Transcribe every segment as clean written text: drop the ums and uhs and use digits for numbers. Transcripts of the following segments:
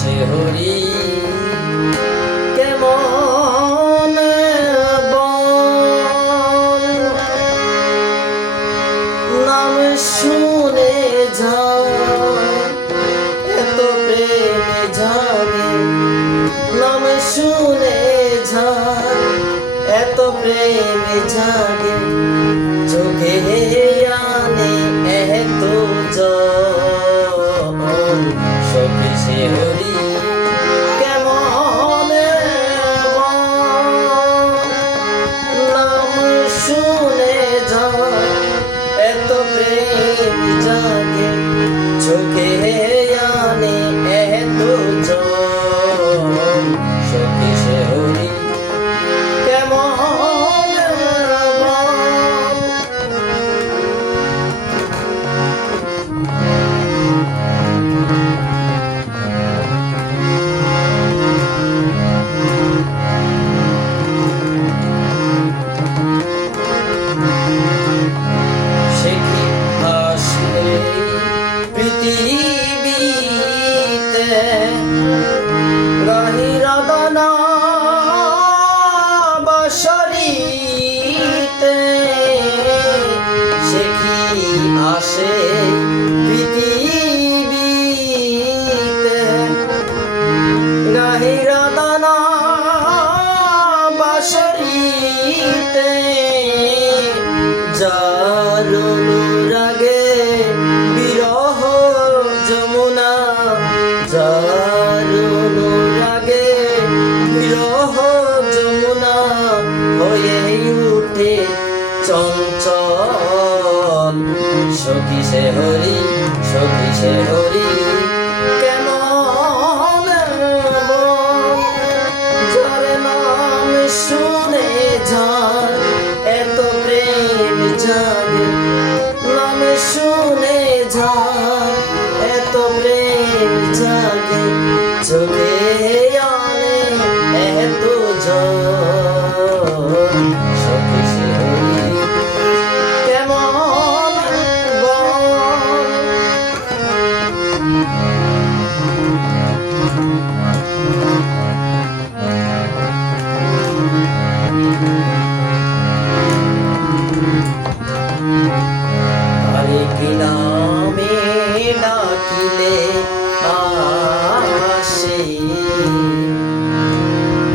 সে হরি কেমন নাম শুনে যায় এত প্রেম জাগে নাম শুনে যায় এত প্রেম জাগে চোখে আনে এত জল সখী সে হরি কেমন নাম শুনে যায় এত প্রেম জাগে চোখে আনে এত জল সখী সে হরি পৃথিবীতে গাহিরা দানা বাসরিতে সে কি আসে পৃথিবীতে গাহিরা দানা বাসরিতে যার অনুরাগে বিরহ যমুনা যার অনুরাগে বিরহ যমুনা হয়ে উঠে চঞ্চল সখী সে হরি সখী সে হরি কেমন যার নাম শুনে যায় এত প্রেম জাগে নাম শুনে যায় এত প্রেম জাগে চোখে আনে এত জল সখী সে হরি কেমন কি নামে ডাকিলে আসে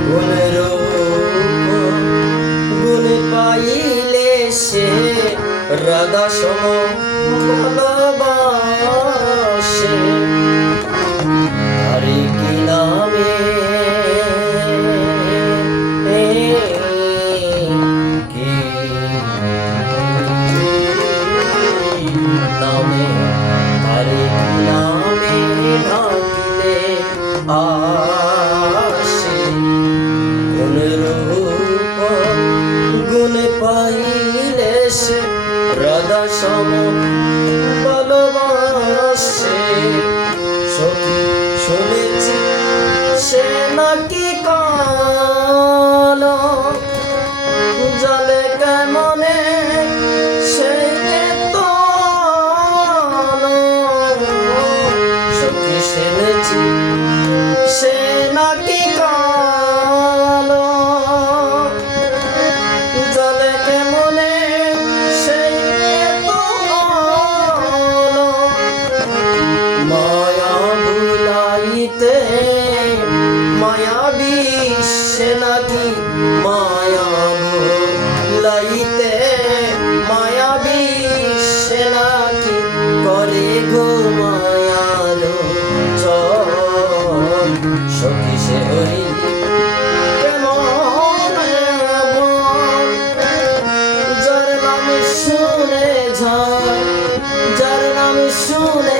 গুণ রূপ গুণ পাইলে সে রাধা সম ভালোবাসে হরি কি নামে নামে হরি নামে ডাকিলে আসে গুণ রূপ গুণ পাইলে সে রাধা সম ভালোবাসে সখী শুনেছি সে নাকি কালো জলে কেমনে সে শুনেছি সে নাকি কালো জলে কেমনে সে মায়া ভুলাইতে মায়া বিশ্বে নাকি মায়া ভুলাইতে মায়া বিশ্বে নাকি করে গো মায়ার সখী সে হরি কেমন যার নাম শুনে যায় যার নাম শুনে